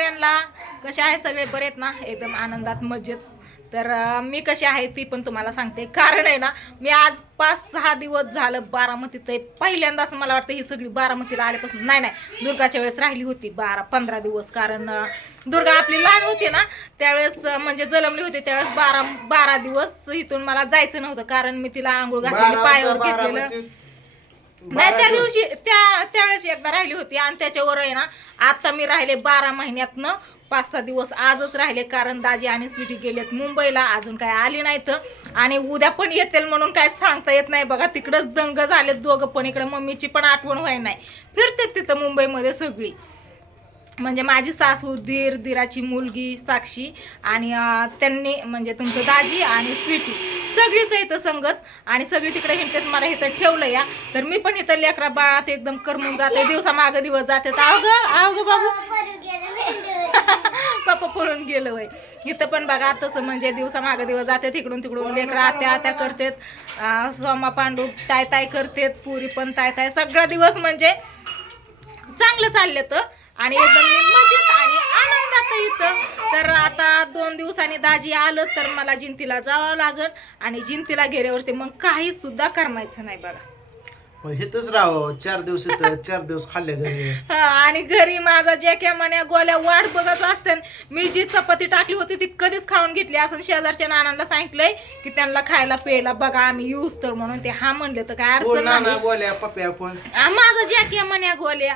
सगळ्यांना कसे आहे सगळे? बरे आहेत ना? एकदम आनंदात मजेत. तर मी कशी आहे ती पण तुम्हाला सांगते. कारण आहे ना मी आज पाच सहा दिवस झालं बारामतीत आहे. पहिल्यांदाच मला वाटतं ही सगळी बारामतीला आल्यापासून. नाही नाही दुर्गाच्या वेळेस राहिली होती बारा पंधरा दिवस. कारण दुर्गा आपली लहान होती ना त्यावेळेस म्हणजे जलमली होती त्यावेळेस बारा बारा दिवस इथून मला जायचं नव्हतं. कारण मी तिला आंघोळ घातलेली पायावर घेतलेलं. नाही त्या दिवशी त्या त्यावेळेस एकदा राहिली होती आणि त्याच्यावर आहे ना आता मी राहिले बारा महिन्यातनं पाच सहा दिवस आजच राहिले कारण दाजी आणि स्वीटी गेलेत मुंबईला अजून काय आली नाही तर आणि उद्या पण येतील म्हणून काय सांगता येत नाही. बघा तिकडंच दंग झालेत दोघं पण इकडे मम्मीची पण आठवण व्हाय नाही. फिरतेत तिथं मुंबईमध्ये सगळी. म्हणजे माझी सासू दीर दीराची मुलगी साक्षी आणि त्यांनी म्हणजे तुमचं दाजी आणि स्वीटी. सगळीच इथं संगच आणि सगळी तिकडे हिंडतेत. मला इथं ठेवलं या. तर मी पण इथं लेकरा बाळात एकदम करमून जाते. दिवसा मागं दिवस जाते. अवघ अवघ बाबू. पप्पा पळून गेलं वय. इथं पण बघा तसं म्हणजे दिवसा मागं दिवस जाते. तिकडून तिकडून लेकरा आत्या आत्या करतेत. सोमा पांडू ताय ताय करतेत. पुरी पण ताय ताय सगळा दिवस म्हणजे चांगलं चाललं तर आणि एकदम मी मजेत आणि आनंदात इथं. तर आता दोन दिवसांनी दाजी आलं तर मला जिंतीला जावं लागल आणि जिंतीला गेल्यावरती मग काही सुद्धा करमायचं नाही बघा. इथंच राहावं. चार दिवस इथं चार दिवस खाल्ले घरी. हा, आणि घरी माझा जे क्या मन्या गोल्या वाट बघत असते मी जी चपाती टाकली होती ती कधीच खाऊन घेतली असं शेजारच्या नानांना सांगितलंय की त्यांना खायला प्यायला बघा आम्ही यूज तर म्हणून ते हा म्हणले तर काय कोण अडचण नाना नाही. बोल्या पप्या कोण? आ, माझा जे क्या मन्या गोल्या.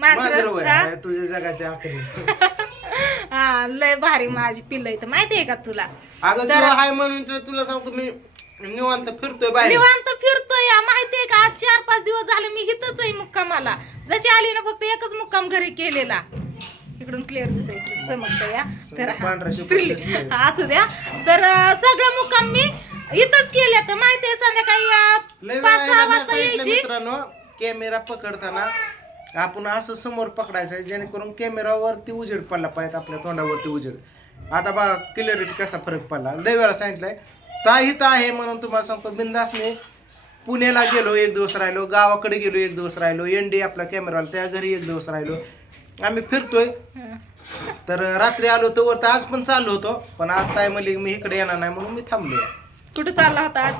मांजरं, हा? तुझ्या जगाच्या हा लय भारी माझी पिल्ल तर माहितीये का तुला? अगं हाय म्हणून तुला सांगतो मी निवांत फिरतोय बाहेर. निवांत फिरतोय माहितीये का? आज चार पाच दिवस झाले मी इथंच आहे मुक्कामाला. जशी आली ना फक्त एकच मुक्काम घरी केलेला. इकडून क्लिअर दिसायचं चमकत या तर असू द्या. तर सगळं मुक्काम मी इथंच केले. तर माहितीये संध्याकाळी पाच सहा वाजता यायची. कॅमेरा पकडताना. आपण असं समोर पकडायचं आहे, जेणेकरून कॅमेरावरती उजेड पडला पाहिजे आपल्या तोंडावरती उजेड. आता बघा क्लिअरिटी कसा फरक पडला. लय वेळा सांगितलंय. ताहित आहे म्हणून तुम्हाला सांगतो बिंदास मी पुण्याला गेलो एक दिवस राहिलो. गावाकडे गेलो एक दिवस राहिलो. एनडी आपला कॅमेरावाला त्या घरी एक दिवस राहिलो. आम्ही फिरतोय. तर रात्री आलो तर तर आज पण चाललो होतो. पण आज ताई म्हणले मी इकडे येणार नाही म्हणून मी थांबलो कुठं चालला होता आज?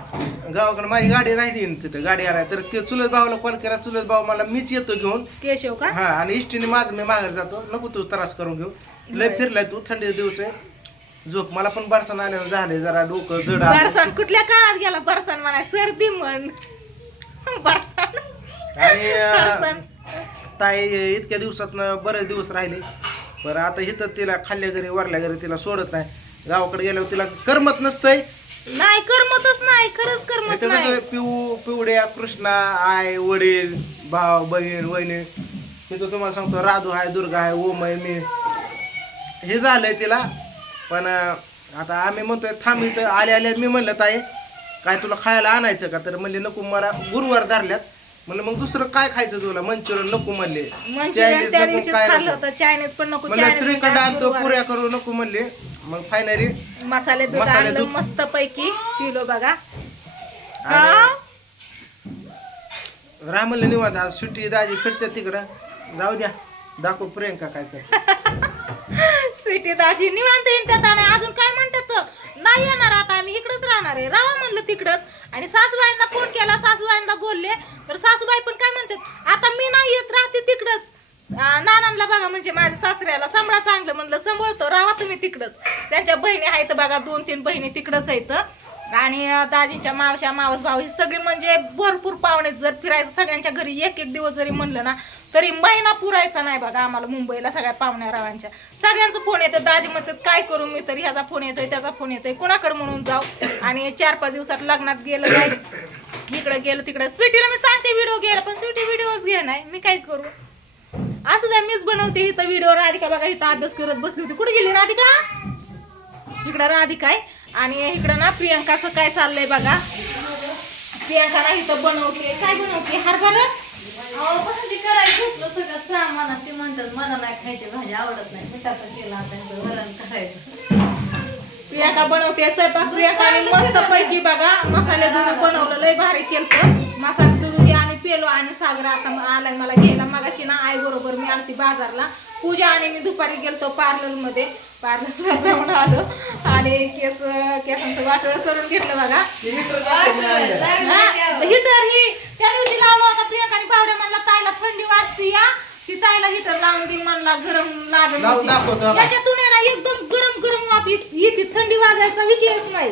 गावाकडे माझी गाडी राहिली ना तिथं. गाडी आलाय तर चुलत भावाला कॉल केला. चुलत भाऊ मला मीच येतो घेऊन. केशव का? हा आणि इष्टीने माझं मी माघार जातो. नको तू त्रास करून घेऊ. लय फिरलाय तू. थंडी दिवस आहे. झोप. मला पण बरसानं आल्यावर झाले जरा डोकं जड आलं. बरसान कुठल्या काळात गेला? बरसान म्हणा सर्दी म्हण. बरसान आणि अं, बरसान ताई इतक्या दिवसात बरेच दिवस राहिले. बरं आता इथं तिला खाल्ल्या घरी वरल्या घरी तिला सोडत नाही. गावाकडे गेल्यावर तिला करमत नसतंय. नाही करमतच नाही खरंच करमत इथं नाही. कसं पिऊ पिवड्या कृष्णा आय वडील भाव बहीण वहिनी तिथं तुम्हाला सांगतो राधू आहे दुर्गा आहे ओम आहे मी. हे झालंय तिला पण अं, आता आम्ही म्हणतोय थांब इथं आले आले मी म्हणलं ताई काय तुला खायला आणायचं का? तर म्हणले नको मला गुरुवार धरल्यात. म्हणलं मग दुसरं काय खायचं तुला? मंचुरियन नको म्हणले. मंचुरियन त्या नको, दिवशीच काय खाल्लं नको. होतं चायनीज पण नको म्हणलं श्रीखंड आणतो. पुऱ्या करू नको म्हणले. मग फायनली मसाले दूध मसाले आणलं दूध. मस्त पैकी किलो बघा. आणि हा? निवांत आज सुट्टी दाजी फिरते तिकडं. जाऊ द्या. दाखव प्रियंका काय करते. स्वीटी दाजी निवांत येतात आणि अजून काय म्हणतात? नाही येणार आता आम्ही इकडंच राहणार आहे. राहा म्हणलं तिकडंच. आणि सासूबाईंना फोन केला सासूबाईंना बोलले. तर सासूबाई पण काय म्हणतात? आता मी नाही येत राहते तिकडंच. नानांना बघा म्हणजे माझ्या सासऱ्याला सांभाळा चांगलं म्हणलं सांभाळतो राहा तुम्ही तिकडंच. त्यांच्या बहिणी आहेत बघा दोन तीन बहिणी तिकडंच आहेत. आणि दाजींच्या मावशा मावस भाऊ ही सगळी म्हणजे भरपूर पाहुणे जर फिरायचं सगळ्यांच्या घरी एक एक दिवस जरी म्हणलं ना तरी महिना पुरायचा नाही बघा आम्हाला मुंबईला सगळ्या पाहुण्या रावांच्या. सगळ्यांचं फोन येतं दाजी म्हणतात काय करू मी तरी? ह्याचा फोन येतोय त्याचा फोन येतोय. कोणाकडे म्हणून जाऊ? आणि चार पाच दिवसात लग्नात गेलं काय इकडे गेलं तिकडे. स्वीटीला मी सांगते व्हिडिओ घ्यायला पण स्वीटी व्हिडिओच घे नाही. मी काय करू? असं द्या मीच बनवते इथं व्हिडिओ राधिका बघा इथं अभ्यास करत बसली होती. कुठे गेली राधिका? इकडं राधिका आहे. आणि इकडं ना प्रियंकाचं काय चाललंय बघा. प्रियंका ना इथं बनवते. काय बनवते? हरभरा? करायची सगळं सामान. ते म्हणतात मला नाही खायची भाजी आवडत नाही. मिठाचं केलं आता वरण करायचं. प्रियंका बनवते. स्वयंपाक प्रियंकाने मस्त पैकी बघा मसाले दूध बनवलं लय भारी केलं मसाले दूध घे आणि आणि सागर आता मग आलाय मला घ्यायला. मगाशी ना आई बरोबर मी आलती बाजारला. पूजा आणि मी दुपारी गेलतो पार्लरमध्ये पार्लरला जाऊन आलो. आणि केस केसांचं वाटोळ करून घेतलं बघा. ते. हिटर ही त्या दिवशी लावलं होता. प्रियंकाने बावड्या म्हणला ताईला थंडी वाजती या. ती ताईला हिटर लावून दे म्हणला गरम लागल लावून दाखवतो आता. याच्यातून आहे ना एकदम गरम गरम येत- येते. थंडी वाजायचा विषयच नाही.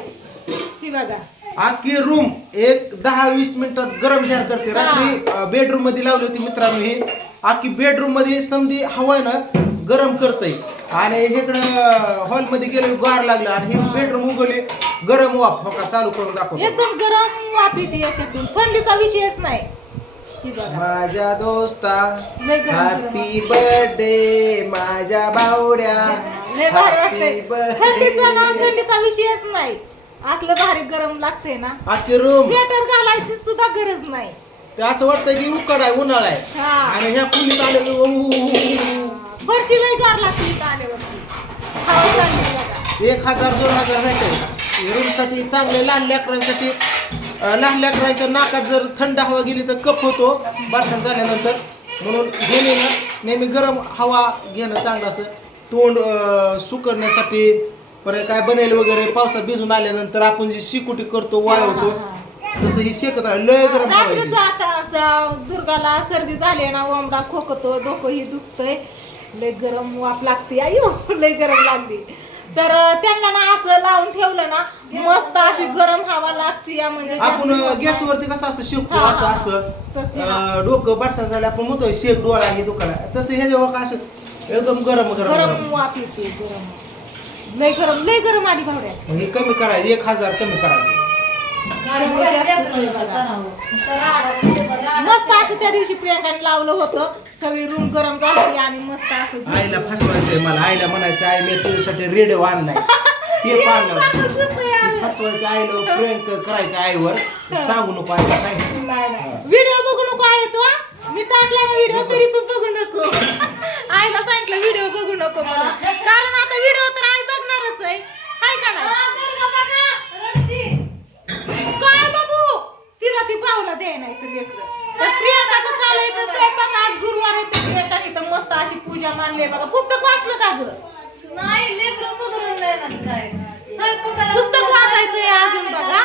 ही बघा. अख्खी रूम एक दहा वीस मिनिटात गरम जार करते. रात्री बेडरूममध्ये लावली होती मित्रांनो ही. अख्खी बेडरूममध्ये समधी हवा आहे ना गरम करतय. आणि इकडं हॉलमध्ये गेलो गार लागलं आणि हे बेडरूम उगवली. गरम वाफ हो का चालू करून दाखवतो. एकदम गरम वाफ येते याच्यातून. थंडीचा विषयच नाही. माझ्या दोस्ता हॅपी बर्थडे माझ्या बावड्या थंडीचा विषयच नाही. असलं भारी गरम लागते ना. अख्खी रूम स्वेटर घालायची सुद्धा गरज नाही. असं वाटतं की उकड आहे उन्हाळा आहे. हा. आणि ह्या खोलीत आलं की उ- फरशी लय गार लागते इथं आल्यावरती. हवा चालली बघा. एक हजार दोन हजार भेटेल रूमसाठी चांगले लहान लेकरांसाठी अं, लहान लेकरांच्या नाकात जर थंड हवा गेली तर कफ होतो बरसात झाल्यानंतर. म्हणून घेणे ना नेहमी गरम हवा घेणं चांगलं असं. तोंड अं, सुकण्यासाठी परत काय बनेल वगैरे पावसात भिजून आल्यानंतर आपण जी शिकुटी करतो वाळवतो तसं ही शेकत आहे. लय गरम हवा रात्री येते. जाता असं दुर्गाला सर्दी झाली ना ओमडा खोकतो डोकं ही दुखतंय. लय गरम वाफ लागते अयो लय गरम लागली. तर अं, त्यांना ना असं लावून ठेवलं ना मस्त अशी गरम हवा लागते या म्हणजे आपण वाफ गॅसवरती कसं असं शेकतो हा, असं हा. असं. तशी अं, डोकं बरसात झालं आपण म्हणतो शेक डोळा हे दुखाला तसं हे जेव्हा का असं एकदम गरम गरम गरम गरम. वाफ येते गरम. लय गरम लय गरम आली भावड्या. हे कमी करायचं एक हजार कमी करायचं. मस्त असं त्या दिवशी प्रियंकाने लावलं होतं. सगळी रूम गरम झाली आणि मस्त असं आईला फसवायचंय मला. आईला म्हणायचं आई मी तुझ्यासाठी रेडिओ आणलाय ते पाहणं सांगत नसतं यार. फसवायचं आईला प्रँक करायचं आईवर. सांगू नको आईला काय? व्हिडिओ बघू नको आहे तो हा? मी टाकला ना व्हिडिओ तरी तू बघू नको. आईला सांगितलं व्हिडिओ बघू नको मला कारण आता व्हिडिओ तर आई आहे? हाय का नाही? काय बाबू? तिला ती पावला दे नाही तर लेकरं. प्रियंकाचं चाललंय तर स्वयंपाक? आज गुरुवार आहे तर मस्त अशी पूजा मानली बघा. पुस्तक वाचलं का गं? नाही लेकरं सुधरून काय. पुस्तक वाचायचंय अजून बघा.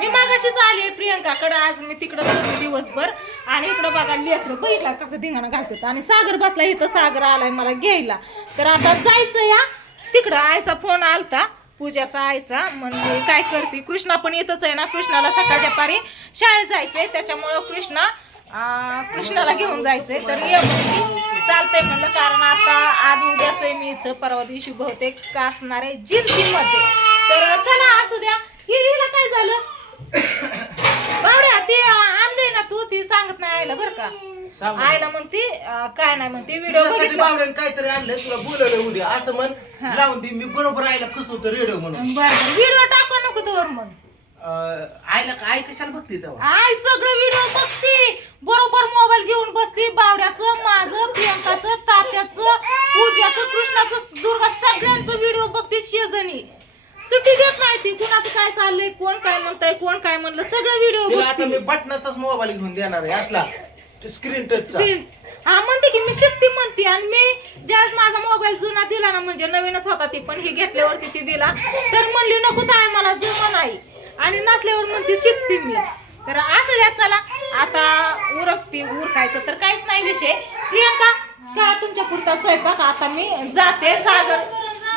मी मागाशीच आली प्रियंकाकडं. आज मी तिकडं होते दिवसभर. आणि इकडं बघा लेकरं बघितला कसं धिंगाणा घालतात. आणि सागर बसला इथं सागर आलाय मला घ्यायला. तर आता जायचं या. तिकडं आईचा फोन आलता. पूजाचा आईचा. म्हणजे काय करते? कृष्णा पण येतच आहे ना. कृष्णाला सकाळच्या पारी शाळेत जायचंय. त्याच्यामुळं कृष्णा कृष्णाला घेऊन जायचंय. तर ये चालतंय म्हणलं कारण आता आज उद्याच आहे मी इथं. परवा दिवशी बहुतेक का असणार आहे जिरतीमध्ये तर चला असू द्या हि- हिला काय झालं बावड्या ते आणलंय ना तू ती सांगत नाही आईला बरं का? आईला म्हणती अं, काय नाही म्हणते व्हिडिओ तुझ्यासाठी बघितला. बावड्याने काहीतरी आणलंय तुला बोलवलं उद्या असं म्हण लावून दे. मी बरोबर आईला फसवतो रेडिओ म्हणून. बरं व्हिडिओ टाकू नको तर मग. अं, आईला आई कशाला बघते तेव्हा? आई सगळं व्हिडिओ बघते. बरोबर मोबाईल घेऊन बसते. बावड्याचं माझं प्रियंकाचं तात्याचं पूजाचं कृष्णाचं दुर्गा सगळ्यांचं व्हिडिओ बघते शेजणी सुट्टी देत नाही ती. कुणाचं काय चाललंय कोण काय म्हणतंय कोण काय म्हणलं सगळं व्हिडिओ तिला आता मी बटनाचाच मोबाईल घेऊन देणार आहे असला. स्क्रीन स्क्रीन हा म्हणते की मी शक्ती म्हणते आणि मी ज्यावेळेस माझा मोबाईल जुना दिला ना म्हणजे नवीनच होता ती पण हे घेतल्यावरती ती दिला तर म्हणली नको ताय मला जमा नाही. आणि नसल्यावर म्हणते शिकते मी. तर असं द्या चला. आता उरकते उरकायचं तर काहीच नाही विषय. प्रियंका करा तुमच्या पुरता स्वयंपाक. आता मी जाते सागर.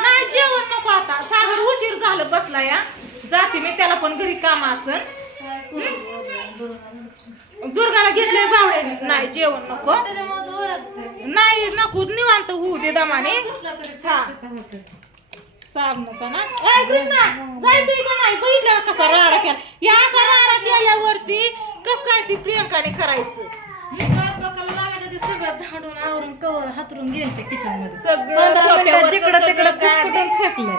नाही जेवण नको आता. सागर उशीर झालं बसला या. जाते मी त्याला पण घरी काम असन. काय करू दुर्गा? दुर्गाला घेतलंय बावडे नाही जेवण नको. नाही नको निवांत होऊ दे दमाने. हा. साबणाचा ना? कृष्णा जायचंय का नाही? बघितलं कसा राडा केला? या असा राडा केल्यावरती कस काय ती प्रियंकाने करायचं? सगळं झाडून आवरून कवर हातरून घ्यायचे किचनमध्ये सगळं जिकडं तिकडं काढ. कुठून फेकलंय.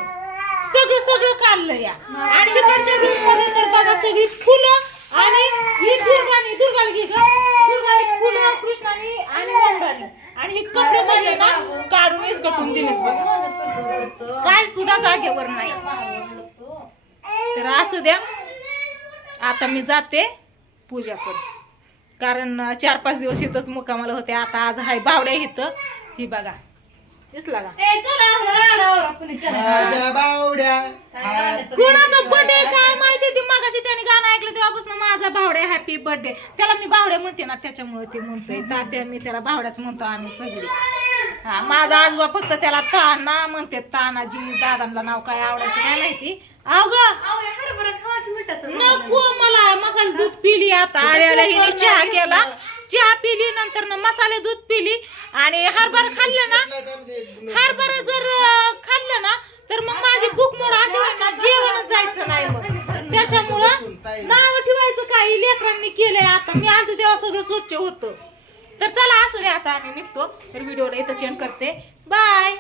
सगळं सगळं काढलं या. आणि इकडच्या room मध्ये तर बघा सगळी फुलं आणि ही दुर्गानी दुर्गाला घे दुर्गाने फुलं कृष्णाने आणि वंडाने आणि हे कपडे सगळे ना काढून इसकटून दिले काय सुद्धा जागेवर नाही. तर असू द्या. आता मी जाते पूजाकडे. कारण अं, चार पाच दिवस इथंच मुक्कामाला होते. आता आज हाय बावड्या इथं. ही बघा. दिसला का? ए चला राडा आवरा कुणी चला माझ्या बावड्या काय गाणं तर कुणाचा बर्थडे काय माहिती ती मागाशी त्याने गाणं ऐकलं तेव्हापासून माझा भावड्या बर्थडे त्याला मी भावड्या म्हणते ना त्याच्यामुळे ते म्हणतोय. तात्या मी त्याला भावड्याच म्हणतो आम्ही सगळी. हा माझा आजोबा फक्त त्याला ताना म्हणते तानाजी दादांना नाव काय आवडायचं काय माहिती? नको मला मसाले दूध पिली आता. आल्याला हिने चहा केला. चहा पिली नंतर ना मसाले दूध पिली. आणि हरभरा खाल्लं ना हरभरा जर खाल्लं ना तर मग माझी भूक मोड अशी ना जेवणच जायचं नाही मग. त्याच्यामुळं ठेवायचं सर्वांनी केलंय आता. मी आलते तेव्हा सगळं स्वच्छ होत. तर चला असू दे आता आम्ही निघतो. तर व्हिडिओला इथं चेंज करते. बाय